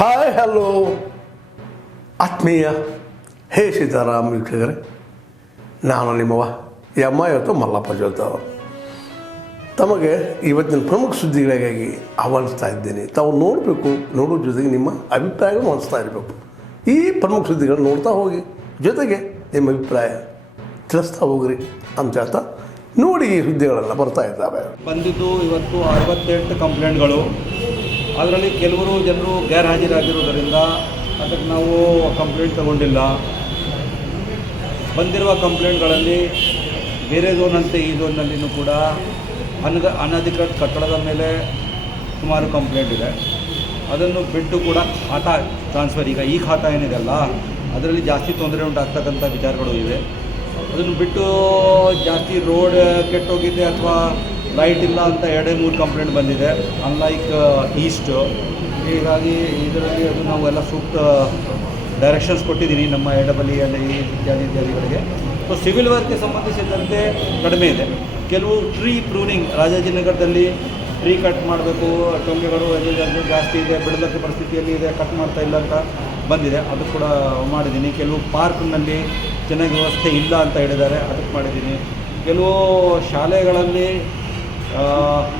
Hi hello ಆತ್ಮೀಯ ಹೇ ಸೀತಾರಾಮ್ ವೀಕ್ಷಕರೇ ನಾನು ನಿಮ್ಮವ ಯಮ್ಮ ಇವತ್ತು ಮಲ್ಲಪ್ಪ ಜೋತಾವ್ ತಮಗೆ ಇವತ್ತಿನ ಪ್ರಮುಖ ಸುದ್ದಿಗಳಿಗಾಗಿ ಆಹ್ವಾನಿಸ್ತಾ ಇದ್ದೇನೆ ತಾವು ನೋಡಬೇಕು ನೋಡೋ ಜೊತೆಗೆ ನಿಮ್ಮ ಅಭಿಪ್ರಾಯವನ್ನು ಹಂಚ್ತಾ ಇರಬೇಕು ಈ ಪ್ರಮುಖ ಸುದ್ದಿಗಳನ್ನ ನೋಡ್ತಾ ಹೋಗಿ ಜೊತೆಗೆ ನಿಮ್ಮ ಅಭಿಪ್ರಾಯ ತಿಳಿಸ್ತಾ ಹೋಗ್ರಿ ಅಂತ ಹೇಳ್ತಾ ನೋಡಿ ಈ ಸುದ್ದಿಗಳೆಲ್ಲ ಬರ್ತಾ ಇದ್ದಾವೆ ಬಂದಿದ್ದು ಇವತ್ತು ಅರವತ್ತೆಂಟು ಕಂಪ್ಲೇಂಟ್ಗಳು. ಅದರಲ್ಲಿ ಕೆಲವರು ಜನರು ಗೈರ್ ಹಾಜರಾಗಿರುವುದರಿಂದ ಅದಕ್ಕೆ ನಾವು ಕಂಪ್ಲೇಂಟ್ ತಗೊಂಡಿಲ್ಲ. ಬಂದಿರುವ ಕಂಪ್ಲೇಂಟ್ಗಳಲ್ಲಿ ಬೇರೆ ಝೋನಂತೆ ಈ ಝೋನ್ನಲ್ಲಿಯೂ ಕೂಡ ಅನಗ ಅನಧಿಕೃತ ಕಟ್ಟಡದ ಮೇಲೆ ಸುಮಾರು ಕಂಪ್ಲೇಂಟ್ ಇದೆ. ಅದನ್ನು ಬಿಟ್ಟು ಕೂಡ ಖಾತಾ ಟ್ರಾನ್ಸ್ಫರ್ ಈಗ ಈ ಖಾತಾ ಏನಿದೆ ಅಲ್ಲ, ಅದರಲ್ಲಿ ಜಾಸ್ತಿ ತೊಂದರೆ ಉಂಟಾಗ್ತಕ್ಕಂಥ ವಿಚಾರಗಳು ಇವೆ. ಅದನ್ನು ಬಿಟ್ಟು ಜಾಸ್ತಿ ರೋಡ್ ಕೆಟ್ಟೋಗಿದೆ ಅಥವಾ ಲೈಟ್ ಇಲ್ಲ ಅಂತ ಎರಡೇ ಮೂರು ಕಂಪ್ಲೇಂಟ್ ಬಂದಿದೆ. ಅನ್ಲೈಕ್ ಈಸ್ಟ್ ಹೀಗಾಗಿ ಇದರಲ್ಲಿ ಅದು ನಾವು ಎಲ್ಲ ಸೂಕ್ತ ಡೈರೆಕ್ಷನ್ಸ್ ಕೊಟ್ಟಿದ್ದೀನಿ ನಮ್ಮ ಎಡಬಲಿ ಅಲ್ಲಿ ಇತ್ಯಾದಿ ಇತ್ಯಾದಿಗಳಿಗೆ. ಸೊ ಸಿವಿಲ್ ವರ್ಕ್ಗೆ ಸಂಬಂಧಿಸಿದಂತೆ ಕಡಿಮೆ ಇದೆ. ಕೆಲವು ಟ್ರೀ ಪ್ರೂನಿಂಗ್ ರಾಜಾಜಿನಗರದಲ್ಲಿ ಟ್ರೀ ಕಟ್ ಮಾಡಬೇಕು, ಟೊಂಗೆಗಳು ಇದು ಜಾಸ್ತಿ ಇದೆ ಬಿಡಲಕ್ಕೆ ಪರಿಸ್ಥಿತಿಯಲ್ಲಿ ಇದೆ ಕಟ್ ಮಾಡ್ತಾ ಇಲ್ಲ ಅಂತ ಬಂದಿದೆ. ಅದು ಕೂಡ ಮಾಡಿದ್ದೀನಿ. ಕೆಲವು ಪಾರ್ಕ್ನಲ್ಲಿ ಚೆನ್ನಾಗಿ ವ್ಯವಸ್ಥೆ ಇಲ್ಲ ಅಂತ ಹೇಳಿದ್ದಾರೆ. ಅದಕ್ಕೆ ಮಾಡಿದ್ದೀನಿ. ಕೆಲವು ಶಾಲೆಗಳಲ್ಲಿ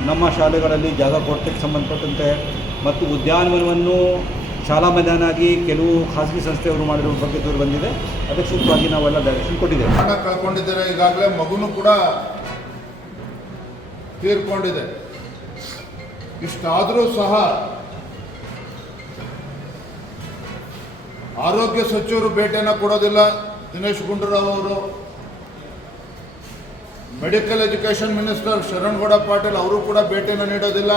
ನಮ್ಮ ಶಾಲೆಗಳಲ್ಲಿ ಜಾಗ ಕೊಡ್ತಕ್ಕೆ ಸಂಬಂಧಪಟ್ಟಂತೆ ಮತ್ತು ಉದ್ಯಾನವನವನ್ನು ಶಾಲಾ ಮೈದಾನ ಆಗಿ ಕೆಲವು ಖಾಸಗಿ ಸಂಸ್ಥೆಯವರು ಮಾಡಿರೋ ಬಗ್ಗೆ ದೂರ ಬಂದಿದೆ. ಅದಕ್ಕೆ ಸೂಕ್ತವಾಗಿ ನಾವೆಲ್ಲ ಡೈರೆಕ್ಷನ್ ಕೊಟ್ಟಿದ್ದೇವೆ. ಹಣ ಕಳ್ಕೊಂಡಿದ್ದಾರೆ? ಈಗಾಗಲೇ ಮಗುನು ಕೂಡ ತೀರ್ಕೊಂಡಿದೆ. ಇಷ್ಟಾದರೂ ಸಹ ಆರೋಗ್ಯ ಸಚಿವರು ಭೇಟಿಯನ್ನು ಕೊಡೋದಿಲ್ಲ. ದಿನೇಶ್ ಗುಂಡೂರಾವ್ ಅವರು medical education minister Sharanagouda Patil ಅವರು ಕೂಡ ಭೇಟಿಯನ್ನು ನೀಡೋದಿಲ್ಲ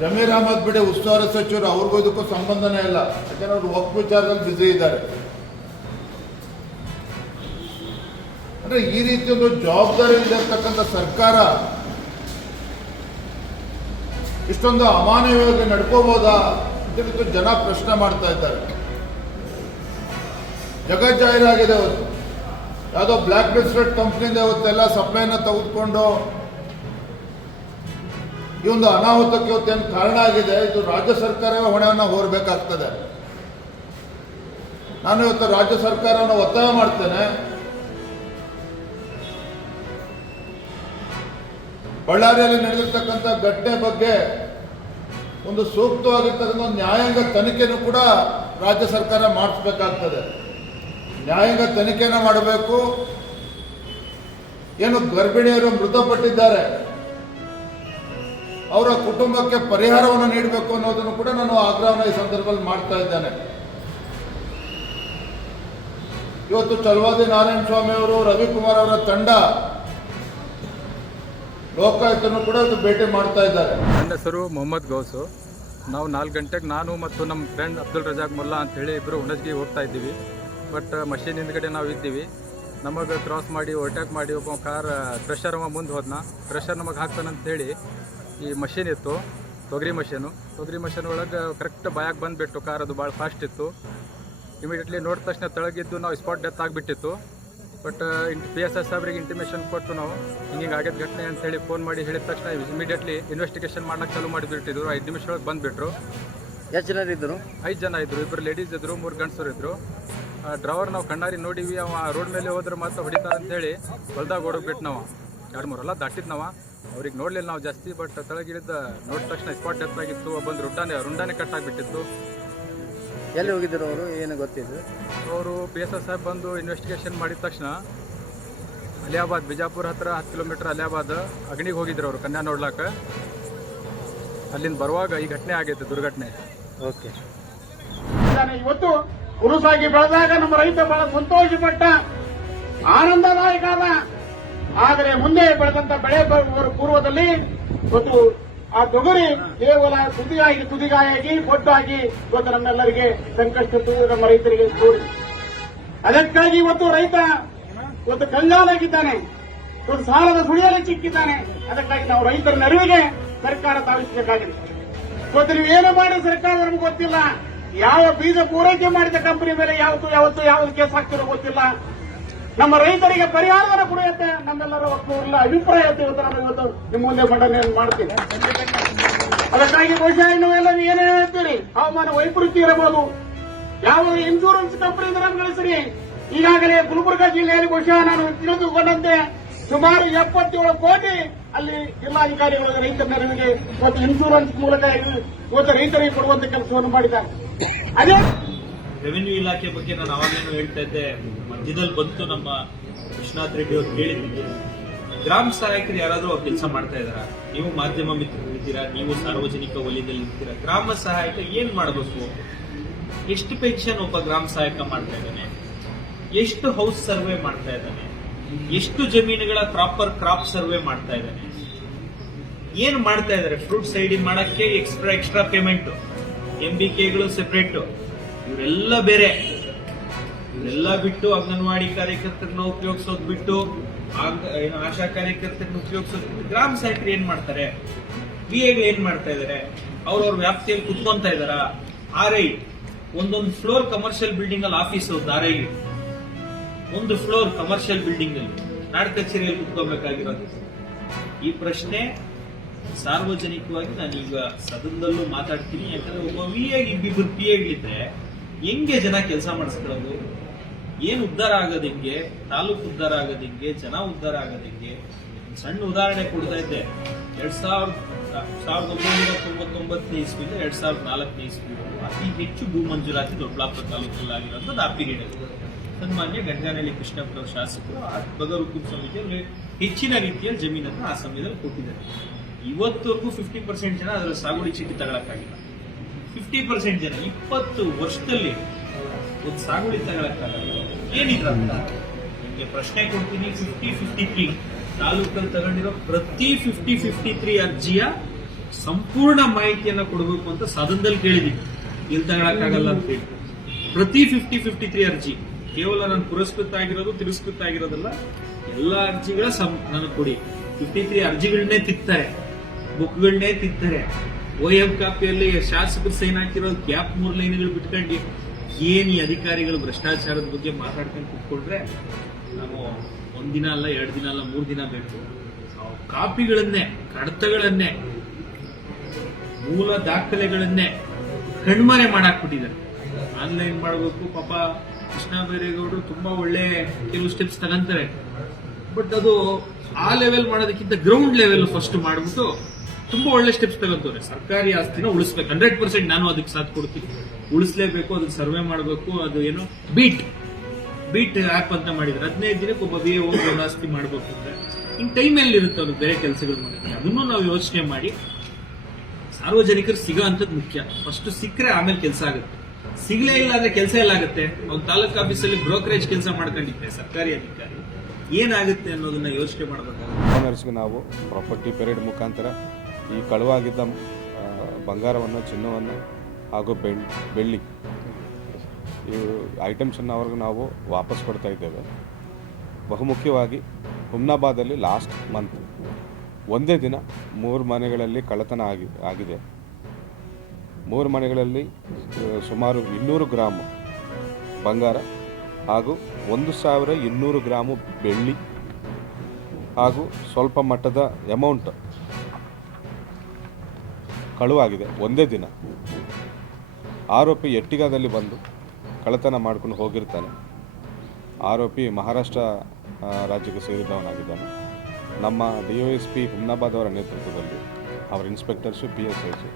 ಜಮೀರ್ ಅಹಮದ್ ಬಿಡಿ ಉಸ್ತುವಾರಿ ಸಚಿವರು ಅವ್ರಿಗೂ ಇದಕ್ಕೂ ಸಂಬಂಧನೇ ಇಲ್ಲ ಯಾಕಂದ್ರೆ ಅವರು ವಕ್ ವಿಚಾರದಲ್ಲಿ ಬ್ಯುಸಿ ಇದ್ದಾರೆ ಅಂದ್ರೆ ಈ ರೀತಿ ಒಂದು ಜವಾಬ್ದಾರಿ ಇರ್ತಕ್ಕಂಥ ಸರ್ಕಾರ ಇಷ್ಟೊಂದು ಅಮಾನವೀಯವಾಗಿ ನಡ್ಕೋಬೋದಾ ಅಂತ ಜನ ಪ್ರಶ್ನೆ ಮಾಡ್ತಾ ಇದ್ದಾರೆ. ಜಗಜ್ಜಾಹೀರಾಗಿದೆ ಇವತ್ತು ಯಾವುದೋ ಬ್ಲ್ಯಾಕ್ ಬಿಸ್ಕೆಟ್ ಕಂಪ್ನಿಯಿಂದ ಇವತ್ತೆಲ್ಲ ಸಪ್ಲೈನ ತೆಗೆದುಕೊಂಡು ಈ ಒಂದು ಅನಾಹುತಕ್ಕೆ ಇವತ್ತೇನು ಕಾರಣ ಆಗಿದೆ? ಇದು ರಾಜ್ಯ ಸರ್ಕಾರವೇ ಹೊಣೆಯನ್ನು ಹೊರಬೇಕಾಗ್ತದೆ. ನಾನು ಇವತ್ತು ರಾಜ್ಯ ಸರ್ಕಾರವನ್ನು ಒತ್ತಾಯ ಮಾಡ್ತೇನೆ. ಬಳ್ಳಾರಿಯಲ್ಲಿ ನಡೆದಿರ್ತಕ್ಕಂಥ ಘಟನೆ ಬಗ್ಗೆ ಒಂದು ಸೂಕ್ತವಾಗಿರ್ತಕ್ಕಂಥ ನ್ಯಾಯಾಂಗ ತನಿಖೆನೂ ಕೂಡ ರಾಜ್ಯ ಸರ್ಕಾರ ಮಾಡಿಸ್ಬೇಕಾಗ್ತದೆ. ನ್ಯಾಯಾಂಗ ತನಿಖೆಯನ್ನು ಮಾಡಬೇಕು. ಏನು ಗರ್ಭಿಣಿಯರು ಮೃತಪಟ್ಟಿದ್ದಾರೆ. ಅವರ ಕುಟುಂಬಕ್ಕೆ ಪರಿಹಾರವನ್ನು ನೀಡಬೇಕು ಅನ್ನೋದನ್ನು ಕೂಡ ನಾನು ಆಗ್ರಹವನ್ನು ಈ ಸಂದರ್ಭದಲ್ಲಿ ಮಾಡ್ತಾ ಇದ್ದೇನೆ. ಇವತ್ತು ಚಲವಾದಿ ನಾರಾಯಣ ಸ್ವಾಮಿ ಅವರು, ರವಿಕುಮಾರ್ ಅವರ ತಂಡ ಲೋಕಾಯುಕ್ತನು ಕೂಡ ಇದು ಭೇಟಿ ಮಾಡ್ತಾ ಇದ್ದಾರೆ. ನನ್ನ ಹೆಸರು ಮೊಹಮ್ಮದ್ ಗೌಸು. ನಾವು ನಾಲ್ಕು ಗಂಟೆಗೆ ನಾನು ಮತ್ತು ನಮ್ಮ ಫ್ರೆಂಡ್ ಅಬ್ದುಲ್ ರಜಾಕ್ ಮುಲ್ಲಾ ಅಂತೇಳಿ ಇಬ್ಬರು ಉಣಜ್ಗೆ ಹೋಗ್ತಾ ಇದ್ದೀವಿ. ಬಟ್ ಮಷೀನ್ ಹಿಂದ್ಗಡೆ ನಾವು ಇದ್ದೀವಿ. ನಮಗೆ ಕ್ರಾಸ್ ಮಾಡಿ ಓವರ್ಟೇಕ್ ಮಾಡಿ, ಒಬ್ಬ ಕಾರ್ ಕ್ರೆಷರ್ ಅವ ಮುಂದೆ ಹೋದ್ನ. ಕ್ರೆಷರ್ ನಮಗೆ ಹಾಕ್ತಾನಂತೇಳಿ ಈ ಮಷೀನ್ ಇತ್ತು. ತೊಗರಿ ಮಷೀನು. ತೊಗರಿ ಮಷೀನ್ ಒಳಗೆ ಕರೆಕ್ಟ್ ಬಾಯಾಗಿ ಬಂದುಬಿಟ್ಟು ಕಾರ್ ಅದು ಭಾಳ ಫಾಸ್ಟ್ ಇತ್ತು. ಇಮಿಡಿಯೇಟ್ಲಿ ನೋಡಿದ ತಕ್ಷಣ ತೆಳಗಿದ್ದು ನಾವು ಸ್ಪಾಟ್ ಡೆತ್ ಆಗಿಬಿಟ್ಟಿತ್ತು. ಬಟ್ ಪಿ ಎಸ್ ಎಸ್ ಅವರಿಗೆ ಇಂಟಿಮೇಷನ್ ಕೊಟ್ಟು ನಾವು ಹಿಂಗೆ ಆಗಿದ್ದ ಘಟನೆ ಅಂತ ಹೇಳಿ ಫೋನ್ ಮಾಡಿ ಹೇಳಿದ ತಕ್ಷಣ ಇಮಿಡಿಯೇಟ್ಲಿ ಇನ್ವೆಸ್ಟಿಗೇಷನ್ ಮಾಡೋಕ್ಕೆ ಚಾಲೂ ಮಾಡಿಬಿಟ್ಟಿದ್ರು. ಐದು ನಿಮಿಷ ಒಳಗೆ ಬಂದುಬಿಟ್ರು. ಎಷ್ಟು ಜನ ಇದ್ದರು? ಐದು ಜನ ಇದ್ರು ಇಬ್ಬರು ಲೇಡೀಸ್ ಇದ್ರು ಮೂರು ಗಂಡಸರು ಇದ್ರು. ಡ್ರೈವರ್ ನಾವು ಕಣ್ಣಾರಿ ನೋಡಿವಿ ಅವ ರೋಡ್ ಮೇಲೆ ಹೋದ್ರೆ ಮತ್ತೆ ಹೊಡಿತಾರ ಅಂತೇಳಿ ಹೊಲ್ದಾಗ ಓಡೋಗ್ಬಿಟ್ಟು ನಾವು ಎರಡು ಮೂರಲ್ಲ ದಾಟಿದ್ ನಾವ ಅವ್ರಿಗೆ ನೋಡ್ಲಿಲ್ಲ ನಾವು ಜಾಸ್ತಿ ಬಟ್ ತಳಗಿಳಿದ ನೋಡಿದ ತಕ್ಷಣ ಸ್ಪಾಟ್ ಡೆತ್ ಆಗಿತ್ತು. ಒಬ್ಬಂದು ರುಂಡಾನೆ ರುಂಡಾನೆ ಕಟ್ ಆಗಿಬಿಟ್ಟಿತ್ತು. ಎಲ್ಲಿ ಹೋಗಿದ್ರು ಅವರು? ಏನು ಗೊತ್ತಿದ್ರು ಅವರು ಪಿ ಎಸ್ ಎಸ್ ಸಾಹೇಬ್ ಬಂದು ಇನ್ವೆಸ್ಟಿಗೇಷನ್ ಮಾಡಿದ ತಕ್ಷಣ ಅಲಿಯಾಬಾದ್ ಬಿಜಾಪುರ ಹತ್ರ ಹತ್ತು ಕಿಲೋಮೀಟರ್ ಅಲಿಯಾಬಾದ್ ಅಗ್ನಿಗೆ ಹೋಗಿದ್ರು ಅವರು ಕನ್ಯಾ ನೋಡ್ಲಾಕ. ಅಲ್ಲಿಂದ ಬರುವಾಗ ಈ ಘಟನೆ ಆಗೈತೆ ದುರ್ಘಟನೆ. ಓಕೆ. ಇವತ್ತು ಕುರುಸಾಗಿ ಬೆಳೆದಾಗ ನಮ್ಮ ರೈತ ಬಹಳ ಸಂತೋಷಪಟ್ಟ ಆನಂದದಾಯಕ ಆದ ಆದರೆ ಮುಂದೆ ಬೆಳೆದಂತ ಬೆಳೆ ಪೂರ್ವದಲ್ಲಿ ಇವತ್ತು ಆ ತೊಗರಿ ಕೇವಲ ತುದಿಯಾಗಿ, ತುದಿಗಾಯಾಗಿ ಪೊಟ್ಟಾಗಿ ಇವತ್ತು ನಮ್ಮೆಲ್ಲರಿಗೆ ಸಂಕಷ್ಟ ನಮ್ಮ ರೈತರಿಗೆ ತೋರಿ ಅದಕ್ಕಾಗಿ ಇವತ್ತು ರೈತ ಇವತ್ತು ಕಂಗಾಲಾಗಿದ್ದಾನೆ. ಇವತ್ತು ಸಾಲದ ಸುಳಿಯಲ್ಲಿ ಸಿಕ್ಕಿದ್ದಾನೆ. ಅದಕ್ಕಾಗಿ ನಾವು ರೈತರ ನೆರವಿಗೆ ಸರ್ಕಾರ ತಾವಿಸಬೇಕಾಗಿದೆ ಇವತ್ತು ನೀವು ಏನು ಮಾಡಿ ಸರ್ಕಾರ ನಮ್ಗೆ ಗೊತ್ತಿಲ್ಲ. ಯಾವ ಬೀಜ ಪೂರೈಕೆ ಮಾಡಿದ ಕಂಪನಿ ಮೇಲೆ ಯಾವತ್ತು ಯಾವತ್ತು ಯಾವ್ದು ಕೇಸ್ ಹಾಕ್ತಿರೋ ಗೊತ್ತಿಲ್ಲ. ನಮ್ಮ ರೈತರಿಗೆ ಪರಿಹಾರವನ್ನು ಕೊಡುತ್ತೆ. ನಮ್ಮೆಲ್ಲರ ಒಪ್ಪುವಲ್ಲ ಅಭಿಪ್ರಾಯ ನಾನು ಇವತ್ತು ನಿಮ್ಮ ಮುಂದೆ ಮಂಡನೆ ಮಾಡ್ತೀನಿ. ಅದಕ್ಕಾಗಿ ಬಹುಶಃ ಇನ್ನು ಎಲ್ಲ ಏನೇ ಹೇಳ್ತೀರಿ? ಹವಾಮಾನ ವೈಪರೀತ್ಯ ಇರಬಹುದು. ಯಾವ ಇನ್ಶೂರೆನ್ಸ್ ಕಂಪನಿ ಕಳಿಸ್ರಿ. ಈಗಾಗಲೇ ಗುಲ್ಬರ್ಗಾ ಜಿಲ್ಲೆಯಲ್ಲಿ ಬಹುಶಃ ನಾನು ತಿಳಿದುಕೊಂಡಂತೆ ಸುಮಾರು ಎಪ್ಪತ್ತೇಳು ಕೋಟಿ ಅಲ್ಲಿ ಜಿಲ್ಲಾಧಿಕಾರಿಗಳು ರೈತರ ನೆರವಿಗೆ ಮತ್ತು ಇನ್ಶೂರೆನ್ಸ್ ಮೂಲಕ ಇವತ್ತು ರೈತರಿಗೆ ಕೊಡುವಂತ ಕೆಲಸವನ್ನು ಮಾಡಿದ್ದಾರೆ. ಅದೇ ರೆವಿನ್ಯೂ ಇಲಾಖೆ ಬಗ್ಗೆ ನಾನು ಅವಾಗೇನು ಹೇಳ್ತಾ ಇದ್ದೆ. ಮಧ್ಯದಲ್ಲಿ ಬಂತು ನಮ್ಮ ವಿಶ್ವನಾಥ್ ರೆಡ್ಡಿ ಅವರು ಕೇಳಿದ್ದೀವಿ ಗ್ರಾಮ ಸಹಾಯಕರು ಯಾರಾದರೂ ಕೆಲಸ ಮಾಡ್ತಾ ಇದಾರ ನೀವು ಮಾಧ್ಯಮ ಮಿತ್ರರು ಇರ್ತೀರಾ ನೀವು ಸಾರ್ವಜನಿಕ ವಲಯದಲ್ಲಿ ಇರ್ತೀರಾ ಗ್ರಾಮ ಸಹಾಯಕ ಏನ್ ಮಾಡಬೇಕು? ಎಷ್ಟು ಪೆನ್ಷನ್ ಒಬ್ಬ ಗ್ರಾಮ ಸಹಾಯಕ ಮಾಡ್ತಾ ಇದ್ದಾನೆ? ಎಷ್ಟು ಹೌಸ್ ಸರ್ವೆ ಮಾಡ್ತಾ ಇದ್ದಾನೆ? ಎಷ್ಟು ಜಮೀನುಗಳ ಪ್ರಾಪರ್ ಕ್ರಾಪ್ ಸರ್ವೆ ಮಾಡ್ತಾ ಇದ್ದಾನೆ? ಏನ್ ಮಾಡ್ತಾ ಇದ್ದಾರೆ ಫ್ರೂಟ್ ಸೈಡಿಂಗ್ ಮಾಡಕ್ಕೆ extra extra payment M B ಕೆಗಳು separate ಇವರೆಲ್ಲ ಬೇರೆ. ಇವರೆಲ್ಲ ಬಿಟ್ಟು ಅಂಗನವಾಡಿ ಕಾರ್ಯಕರ್ತರನ್ನ ಉಪಯೋಗಿಸೋದು ಬಿಟ್ಟು ಆಶಾ ಕಾರ್ಯಕರ್ತರನ್ನ ಉಪಯೋಗಿಸೋದು ಬಿಟ್ಟು ಗ್ರಾಮ ಸಹಾಯಕರು ಏನು ಮಾಡ್ತಾರೆ? ಬಿ ಎಗಳು ಏನು ಮಾಡ್ತಾ ಇದ್ದಾರೆ ಅವ್ರವ್ರ ವ್ಯಾಪ್ತಿಯಲ್ಲಿ ಕುತ್ಕೊಂತ ಇದ್ದಾರಾ ಆರ್ ಐ ಒಂದೊಂದು ಫ್ಲೋರ್ ಕಮರ್ಷಿಯಲ್ ಬಿಲ್ಡಿಂಗ್ ಅಲ್ಲಿ ಆಫೀಸ್ ಆರ್. ಐ ಒಂದು ಫ್ಲೋರ್ ಕಮರ್ಷಿಯಲ್ ಬಿಲ್ಡಿಂಗ್ ಅಲ್ಲಿ ನಾಡ ಕಚೇರಿಯಲ್ಲಿ ಕುತ್ಕೋಬೇಕಾಗಿರೋದು. ಈ ಪ್ರಶ್ನೆ ಸಾರ್ವಜನಿಕವಾಗಿ ನಾನು ಈಗ ಸದನದಲ್ಲೂ ಮಾತಾಡ್ತೀನಿ, ಯಾಕಂದ್ರೆ ಒಬ್ಬ ವಿ ಆಗಿ ಇಬ್ಬಿಬ್ಬರು ಪಿ ಎಗಳಿದ್ರೆ ಹೆಂಗೆ ಜನ ಕೆಲಸ ಮಾಡಿಸ್ಕೊಳ್ಳೋದು? ಏನು ಉದ್ಧಾರ ಆಗೋದು ಹೆಂಗೆ? ತಾಲೂಕು ಉದ್ಧಾರ ಆಗೋದು ಹೆಂಗೆ? ಜನ ಉದ್ಧಾರ ಆಗೋದು ಹೆಂಗೆ? ಸಣ್ಣ ಉದಾಹರಣೆ ಕೊಡ್ತಾ ಇದ್ದೆ. ಎರಡ್ ಸಾವಿರದ ಸಾವಿರದ ಒಂಬೈನೂರ ತೊಂಬತ್ತೊಂಬತ್ತನೇ ಇಸ್ವಿಯಿಂದ ಎರಡ್ ಸಾವಿರದ ನಾಲ್ಕನೇ ಇಸ್ವಿ ಅತಿ ಹೆಚ್ಚು ಭೂ ಮಂಜೂರಾತಿ ದೊಡ್ಡಬಳ್ಳಾಪುರ ತಾಲೂಕಲ್ಲಿ ಆಗಿರೋದು ಪೀರಿಯಡ್ ಸನ್ಮಾನ್ಯ ಗಂಗಾನಹಳ್ಳಿ ಕೃಷ್ಣಪುರ ಶಾಸಕರು, ಆ ಬಗರುಕುಂ ಸಮಿತಿಯಲ್ಲಿ ಹೆಚ್ಚಿನ ರೀತಿಯ ಜಮೀನನ್ನು ಆ ಸಮಯದಲ್ಲಿ ಕೊಟ್ಟಿದ್ದಾರೆ. ಇವತ್ತವರೆಗೂ ಫಿಫ್ಟಿ ಪರ್ಸೆಂಟ್ ಜನ ಅದರ ಸಾಗುವಳಿ ಚೀಟಿ ತಗೊಳಕ್ಕಾಗಿಲ್ಲ. ಫಿಫ್ಟಿ ಪರ್ಸೆಂಟ್ ಜನ ಇಪ್ಪತ್ತು ವರ್ಷದಲ್ಲಿ ಒಂದು ಸಾಗುವಳಿ ತಗೊಳಕ್ಕಾಗಲ್ಲ. ಏನಿದ್ರ ನಿಮಗೆ ಪ್ರಶ್ನೆ ಕೊಡ್ತೀನಿ ಫಿಫ್ಟಿ ಫಿಫ್ಟಿ ತ್ರೀ ತಾಲೂಕಲ್ಲಿ ತಗೊಂಡಿರೋ ಪ್ರತಿ ಫಿಫ್ಟಿ ಫಿಫ್ಟಿ ತ್ರೀ ಅರ್ಜಿಯ ಸಂಪೂರ್ಣ ಮಾಹಿತಿಯನ್ನು ಕೊಡಬೇಕು ಅಂತ ಸದನದಲ್ಲಿ ಕೇಳಿದೀನಿ ಇಲ್ಲಿ ತಗೊಳಕ್ಕಾಗಲ್ಲ ಅಂತ ಹೇಳಿ. ಪ್ರತಿ ಫಿಫ್ಟಿ ಫಿಫ್ಟಿ ತ್ರೀ ಅರ್ಜಿ, ಕೇವಲ ನಾನು ಪುರಸ್ಕೃತ ಆಗಿರೋದು, ತಿರಸ್ಕೃತ ಆಗಿರೋದಲ್ಲ, ಎಲ್ಲ ಅರ್ಜಿಗಳ ಸಂ ನನಗೆ ಕೊಡಿ. Fifty three ಅರ್ಜಿಗಳನ್ನೇ ತಿಕ್ತಾರೆ. ಬುಕ್ಗಳನ್ನೇ ತಿಂತಾರೆ. ಓ ಎಂ ಕಾಪಿಯಲ್ಲಿ ಶಾಸಕರು ಸೈನ್ ಹಾಕಿರೋ ಗ್ಯಾಪ್ ಮೂರು ಲೈನ್ಗಳು ಬಿಟ್ಕೊಂಡು, ಏನು ಈ ಅಧಿಕಾರಿಗಳು ಭ್ರಷ್ಟಾಚಾರದ ಬಗ್ಗೆ ಮಾತಾಡ್ಕೊಂಡು ಕುತ್ಕೊಂಡ್ರೆ ನಾವು ಒಂದಿನ ಅಲ್ಲ, ಎರಡು ದಿನ ಅಲ್ಲ, ಮೂರು ದಿನ ಬೇಕು. ಕಾಪಿಗಳನ್ನೇ, ಕಡತಗಳನ್ನೇ, ಮೂಲ ದಾಖಲೆಗಳನ್ನೇ ಕಣ್ಮರೆ ಮಾಡಾಕ್ಬಿಟ್ಟಿದ್ದಾರೆ. ಆನ್ಲೈನ್ ಮಾಡಬೇಕು, ಪಾಪ ಕೃಷ್ಣ ಬೈರೇಗೌಡರು ತುಂಬಾ ಒಳ್ಳೆ ಕೆಲವು ಸ್ಟೆಪ್ಸ್ ತಗಂತಾರೆ. ಬಟ್ ಅದು ಆ ಲೆವೆಲ್ ಮಾಡೋದಕ್ಕಿಂತ ಗ್ರೌಂಡ್ ಲೆವೆಲ್ ಫಸ್ಟ್ ಮಾಡ್ಬಿಟ್ಟು ತುಂಬಾ ಒಳ್ಳೆ ಸ್ಟೆಪ್ಸ್ ತಗೊಂತವ್ರೆ. ಸರ್ಕಾರಿ ಆಸ್ತಿನ ಉಳಿಸ್ಬೇಕು. ಹಂಡ್ರೆಡ್ ಪರ್ಸೆಂಟ್ ನಾನು ಅದಕ್ಕೆ ಸಾಥ್ ಕೊಡ್ತೀನಿ. ಉಳಿಸ್ಲೇಬೇಕು ಅದಕ್ಕೆ ಸರ್ವೆ ಮಾಡಬೇಕು, ಅದು ಏನು? ಬೀಟ್ ಬೀಟ್ ಆಪ್ ಅಂತ ಮಾಡಿದ್ರೆ. ಹದಿನೈದು ದಿನಕ್ಕೆ ಒಬ್ಬ ಬಿ ಒಂದು ಆಸ್ತಿ ಮಾಡಬೇಕು ಅಂದ್ರೆ, ಇನ್ ಟೈಮ್ ಎಲ್ಲಿರುತ್ತೆ ಅವ್ರಿಗೆ ಬೇರೆ ಕೆಲಸಗಳು ಮಾಡಿದ್ರೆ ಅದನ್ನು ನಾವು ಯೋಚನೆ ಮಾಡಿ. ಸಾರ್ವಜನಿಕರು ಸಿಗೋ ಅಂತದ್ ಮುಖ್ಯ. ಫಸ್ಟ್ ಸಿಕ್ಕರೆ ಆಮೇಲೆ ಕೆಲಸ ಆಗುತ್ತೆ. ಸಿಗ್ಲೇ ಇಲ್ಲ ಅಂದ್ರೆ ಕೆಲಸ ಎಲ್ಲ ಆಗುತ್ತೆ. ಅವ್ನು ತಾಲೂಕು ಆಫೀಸಲ್ಲಿ ಬ್ರೋಕರೇಜ್ ಕೆಲಸ ಮಾಡ್ಕೊಂಡಿದ್ದೆ, ಸರ್ಕಾರಿ ಅಧಿಕಾರಿ. ಏನಾಗುತ್ತೆ ಅನ್ನೋದನ್ನ ಯೋಚನೆ ಮಾಡಬೇಕಾಗುತ್ತೆ. ನಾವು ಪ್ರಾಪರ್ಟಿ ಪೀರಿಯಡ್ ಮುಖಾಂತರ ಈ ಕಳುವಾಗಿದ್ದ ಬಂಗಾರವನ್ನು, ಚಿನ್ನವನ್ನು ಹಾಗೂ ಬೆಳ್, ಬೆಳ್ಳಿ ಈ ಐಟಮ್ಸನ್ನು ಅವ್ರಿಗೆ ನಾವು ವಾಪಸ್ ಕೊಡ್ತಾ ಇದ್ದೇವೆ. ಬಹುಮುಖ್ಯವಾಗಿ ಹುಮ್ನಾಬಾದಲ್ಲಿ ಲಾಸ್ಟ್ ಮಂತ್ ಒಂದೇ ದಿನ ಮೂರು ಮನೆಗಳಲ್ಲಿ ಕಳ್ಳತನ ಆಗಿ, ಆಗಿದೆ. ಮೂರು ಮನೆಗಳಲ್ಲಿ ಸುಮಾರು ಇನ್ನೂರು ಗ್ರಾಮ್ ಬಂಗಾರ ಹಾಗೂ ಒಂದು ಸಾವಿರ ಇನ್ನೂರು ಗ್ರಾಮು ಬೆಳ್ಳಿ ಹಾಗೂ ಸ್ವಲ್ಪ ಮಟ್ಟದ ಅಮೌಂಟ್ ಕಳುವಾಗಿದೆ. ಒಂದೇ ದಿನ. ಆರೋಪಿ ಎಟ್ಟಿಗಾದಲ್ಲಿ ಬಂದು ಕಳ್ಳತನ ಮಾಡ್ಕೊಂಡು ಹೋಗಿರ್ತಾನೆ. ಆರೋಪಿ ಮಹಾರಾಷ್ಟ್ರ ರಾಜ್ಯಕ್ಕೆ ಸೇರಿದವನಾಗಿದ್ದಾನೆ. ನಮ್ಮ D O S P Humnabad ಅವರ ನೇತೃತ್ವದಲ್ಲಿ ಅವರ ಇನ್ಸ್ಪೆಕ್ಟರ್ಸು ಪಿ ಎಸ್ ಐಸು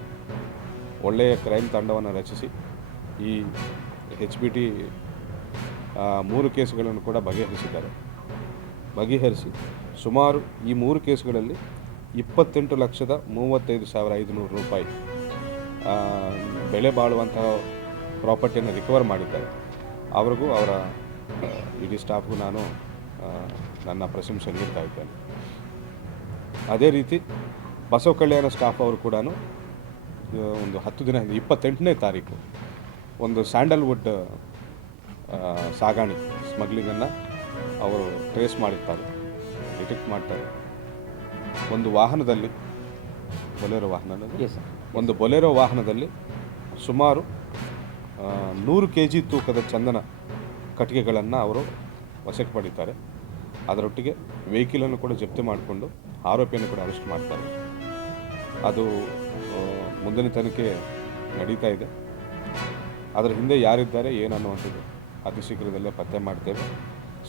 ಒಳ್ಳೆಯ ಕ್ರೈಮ್ ತಂಡವನ್ನು ರಚಿಸಿ ಈ ಎಚ್ ಬಿ ಟಿ ಮೂರು ಕೇಸುಗಳನ್ನು ಕೂಡ ಬಗೆಹರಿಸಿದ್ದಾರೆ. ಬಗೆಹರಿಸಿ ಸುಮಾರು ಈ ಮೂರು ಕೇಸುಗಳಲ್ಲಿ ಇಪ್ಪತ್ತೆಂಟು ಲಕ್ಷದ ಮೂವತ್ತೈದು ಸಾವಿರ ಐದುನೂರು ರೂಪಾಯಿ ಬೆಲೆ ಬಾಳುವಂತಹ ಪ್ರಾಪರ್ಟಿಯನ್ನು ರಿಕವರ್ ಮಾಡಿದ್ದಾರೆ. ಅವ್ರಿಗೂ ಅವರ ಇಡೀ ಸ್ಟಾಫ್ಗೂ ನಾನು ನನ್ನ ಪ್ರಶಂಸೆ ನೀಡ್ತಾ ಇದ್ದೇನೆ. ಅದೇ ರೀತಿ ಬಸವ ಕಲ್ಯಾಣ ಸ್ಟಾಫ್ ಅವರು ಕೂಡ ಒಂದು ಹತ್ತು ದಿನ ಹಿಂದೆ ಇಪ್ಪತ್ತೆಂಟನೇ ತಾರೀಕು ಒಂದು ಸ್ಯಾಂಡಲ್ವುಡ್ ಸಾಗಾಣೆ, ಸ್ಮಗ್ಲಿಂಗನ್ನು ಅವರು ಟ್ರೇಸ್ ಮಾಡಿರ್ತಾರೆ, ಡಿಟೆಕ್ಟ್ ಮಾಡ್ತಾರೆ. ಒಂದು ವಾಹನದಲ್ಲಿ ಬೊಲೆರೋ ವಾಹನದಲ್ಲಿ? ಒಂದು ಬೊಲೆರೋ ವಾಹನದಲ್ಲಿ ಸುಮಾರು ನೂರು ಕೆ ಜಿ ತೂಕದ ಚಂದನ ಕಟ್ಟಿಗೆಗಳನ್ನು ಅವರು ವಶಕ್ಕೆ ಪಡೀತಾರೆ. ಅದರೊಟ್ಟಿಗೆ ವೆಹಿಕಲನ್ನು ಕೂಡ ಜಪ್ತಿ ಮಾಡಿಕೊಂಡು ಆರೋಪಿಯನ್ನು ಕೂಡ ಅರೆಸ್ಟ್ ಮಾಡ್ತಾರೆ. ಅದು ಮುಂದಿನ ತನಿಖೆ ನಡೀತಾ ಇದೆ. ಅದರ ಹಿಂದೆ ಯಾರಿದ್ದಾರೆ ಏನನ್ನುವಂಥದ್ದು ಅತಿ ಶೀಘ್ರದಲ್ಲೇ ಪತ್ತೆ ಮಾಡ್ತೇವೆ.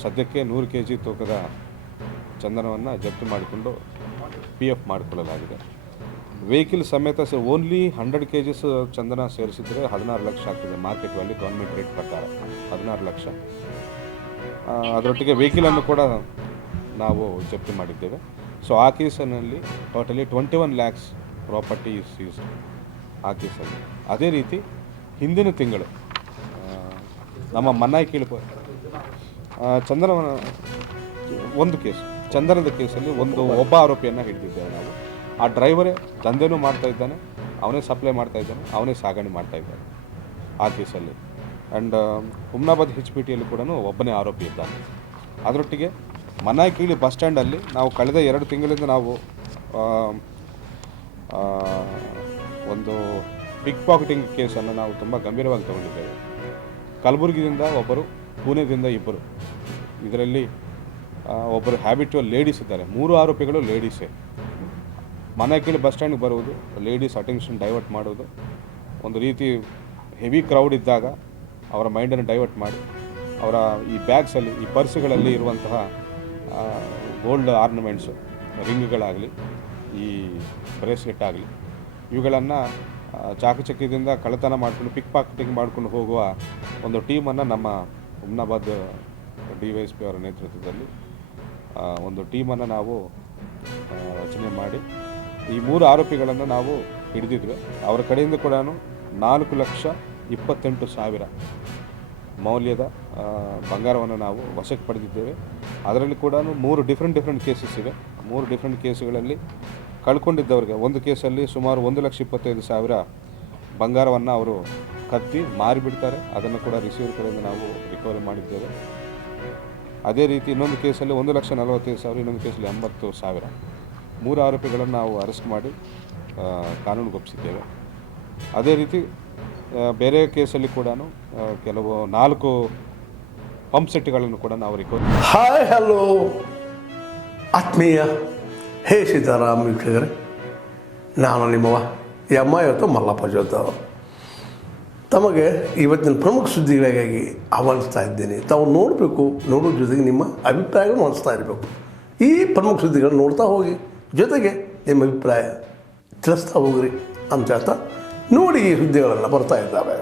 ಸದ್ಯಕ್ಕೆ ನೂರು ಕೆ ಜಿ ತೂಕದ ಚಂದನವನ್ನು ಜಪ್ತಿ ಮಾಡಿಕೊಂಡು ಪಿ ಎಫ್ ಮಾಡಿಕೊಳ್ಳಲಾಗಿದೆ. ವೆಹಿಕಲ್ ಸಮೇತ say only hundred K Gs ಚಂದನ ಸೇರಿಸಿದರೆ ಹದಿನಾರು ಲಕ್ಷ ಆಗ್ತದೆ ಮಾರ್ಕೆಟ್ ವ್ಯಾಲ್ಯೂ ಗೌರ್ಮೆಂಟ್ ರೇಟ್ ಪ್ರಕಾರ ಹದಿನಾರು ಲಕ್ಷ. ಅದರೊಟ್ಟಿಗೆ ವೆಹಿಕಲನ್ನು ಕೂಡ ನಾವು ಜಪ್ತಿ ಮಾಡಿದ್ದೇವೆ. ಸೊ ಆ ಕೇಸಿನಲ್ಲಿ totally twenty one lakhs property seize ಆ ಕೇಸಲ್ಲಿ. ಅದೇ ರೀತಿ ಹಿಂದಿನ ತಿಂಗಳು ನಮ್ಮ ಮನ್ನಾಯಿ ಕೀಳು ಚಂದನ ಒಂದು ಕೇಸ್. ಚಂದನದ ಕೇಸಲ್ಲಿ ಒಂದು ಒಬ್ಬ ಆರೋಪಿಯನ್ನು ಹಿಡಿದಿದ್ದೇವೆ ನಾವು. ಆ ಡ್ರೈವರೇ ದಂಧೆನೂ ಮಾಡ್ತಾ ಇದ್ದಾನೆ, ಅವನೇ ಸಪ್ಲೈ ಮಾಡ್ತಾ ಇದ್ದಾನೆ, ಅವನೇ ಸಾಗಣೆ ಮಾಡ್ತಾ ಇದ್ದಾನೆ ಆ ಕೇಸಲ್ಲಿ. ಆ್ಯಂಡ್ ಹುಮ್ನಾಬಾದ್ ಹೆಚ್ ಪಿ ಟಿಯಲ್ಲಿ ಕೂಡ ಒಬ್ಬನೇ ಆರೋಪಿ ಇದ್ದಾನೆ. ಅದರೊಟ್ಟಿಗೆ ಮನ್ನಾಯಿಕೀಳಿ ಬಸ್ ಸ್ಟ್ಯಾಂಡಲ್ಲಿ ನಾವು ಕಳೆದ ಎರಡು ತಿಂಗಳಿಂದ ನಾವು ಒಂದು ಪಿಕ್ ಪಾಕೆಟಿಂಗ್ ಕೇಸನ್ನು ನಾವು ತುಂಬ ಗಂಭೀರವಾಗಿ ತಗೊಂಡಿದ್ದೇವೆ. ಕಲಬುರಗಿಯಿಂದ ಒಬ್ಬರು, ಪುಣೆದಿಂದ ಇಬ್ಬರು. ಇದರಲ್ಲಿ ಒಬ್ಬರು ಹ್ಯಾಬಿಟುವಲ್ ಲೇಡೀಸ್ ಇದ್ದಾರೆ. ಮೂರು ಆರೋಪಿಗಳು ಲೇಡೀಸೇ ಮನೆ ಕೇಳಿ ಬಸ್ ಸ್ಟ್ಯಾಂಡ್ಗೆ ಬರುವುದು ಲೇಡೀಸ್ ಅಟೆನ್ಷನ್ ಡೈವರ್ಟ್ ಮಾಡೋದು ಒಂದು ರೀತಿ ಹೆವಿ ಕ್ರೌಡ್ ಇದ್ದಾಗ ಅವರ ಮೈಂಡನ್ನು ಡೈವರ್ಟ್ ಮಾಡಿ, ಅವರ ಈ ಬ್ಯಾಗ್ಸಲ್ಲಿ ಈ ಪರ್ಸ್ಗಳಲ್ಲಿ ಇರುವಂತಹ ಗೋಲ್ಡ್ ಆರ್ನಮೆಂಟ್ಸು ರಿಂಗ್ಗಳಾಗಲಿ ಈ ಬ್ರೇಸ್ಲೆಟ್ ಆಗಲಿ, ಇವುಗಳನ್ನು ಚಾಕಚಕ್ಯದಿಂದ ಕಳ್ಳತನ ಮಾಡಿಕೊಂಡು ಪಿಕ್ ಪಾಕೆಟಿಂಗ್ ಮಾಡ್ಕೊಂಡು ಹೋಗುವ ಒಂದು ಟೀಮನ್ನು ನಮ್ಮ Humnabad D Y S P ಅವರ ನೇತೃತ್ವದಲ್ಲಿ ಒಂದು ಟೀಮನ್ನು ನಾವು ರಚನೆ ಮಾಡಿ ಈ ಮೂರು ಆರೋಪಿಗಳನ್ನು ನಾವು ಹಿಡಿದಿದ್ವಿ. ಅವರ ಕಡೆಯಿಂದ ಕೂಡ ನಾಲ್ಕು ಲಕ್ಷ ಇಪ್ಪತ್ತೆಂಟು ಸಾವಿರ ಮೌಲ್ಯದ ಬಂಗಾರವನ್ನು ನಾವು ವಶಕ್ಕೆ ಪಡೆದಿದ್ದೇವೆ. ಅದರಲ್ಲಿ ಕೂಡ ಮೂರು ಡಿಫ್ರೆಂಟ್ ಡಿಫ್ರೆಂಟ್ ಕೇಸಸ್ ಇವೆ. ಮೂರು ಡಿಫ್ರೆಂಟ್ ಕೇಸುಗಳಲ್ಲಿ ಕಳ್ಕೊಂಡಿದ್ದವರಿಗೆ, ಒಂದು ಕೇಸಲ್ಲಿ ಸುಮಾರು ಒಂದು ಲಕ್ಷ ಇಪ್ಪತ್ತೈದು ಸಾವಿರ ಬಂಗಾರವನ್ನು ಅವರು ಕತ್ತಿ ಮಾರಿಬಿಡ್ತಾರೆ. ಅದನ್ನು ಕೂಡ ರಿಸೀವರ್ ಕಡೆಯಿಂದ ನಾವು ರಿಕವರಿ ಮಾಡಿದ್ದೇವೆ. ಅದೇ ರೀತಿ ಇನ್ನೊಂದು ಕೇಸಲ್ಲಿ ಒಂದು ಲಕ್ಷ ನಲವತ್ತೈದು ಸಾವಿರ, ಇನ್ನೊಂದು ಕೇಸಲ್ಲಿ ಎಂಬತ್ತು ಸಾವಿರ. ಮೂರು ಆರೋಪಿಗಳನ್ನು ನಾವು ಅರೆಸ್ಟ್ ಮಾಡಿ ಕಾನೂನು ಕಾನೂನುಗೊಪ್ಪಿಸಿದ್ದೇವೆ ಅದೇ ರೀತಿ ಬೇರೆ ಕೇಸಲ್ಲಿ ಕೂಡ ಕೆಲವು ನಾಲ್ಕು ಪಂಪ್ ಸೆಟ್ಗಳನ್ನು ಕೂಡ ನಾವು ರಿಕವರಿ ಹಾಯ್ ಹಲೋ ಆತ್ಮೀಯ, ಹೇ ಸೀತಾರಾಮ್ ವೀಕ್ಷಕರೇ. ನಾನು ನಿಮ್ಮವ ಎಮ್ಮ ಇವತ್ತು ಮಲ್ಲಪ್ಪ ಜೋತಾವ್ ತಮಗೆ ಇವತ್ತಿನ ಪ್ರಮುಖ ಸುದ್ದಿಗಳಿಗಾಗಿ ಆಹ್ವಾನಿಸ್ತಾ ಇದ್ದೇನೆ. ತಾವು ನೋಡಬೇಕು, ನೋಡೋ ಜೊತೆಗೆ ನಿಮ್ಮ ಅಭಿಪ್ರಾಯಗಳನ್ನು ಹಂಚ್ತಾ ಇರಬೇಕು. ಈ ಪ್ರಮುಖ ಸುದ್ದಿಗಳನ್ನು ನೋಡ್ತಾ ಹೋಗಿ, ಜೊತೆಗೆ ನಿಮ್ಮ ಅಭಿಪ್ರಾಯ ತಿಳಿಸ್ತಾ ಹೋಗ್ರಿ ಅಂತ ಹೇಳ್ತಾ ನೋಡಿ ಈ ಸುದ್ದಿಗಳೆಲ್ಲ ಬರ್ತಾ ಇದ್ದಾವೆ.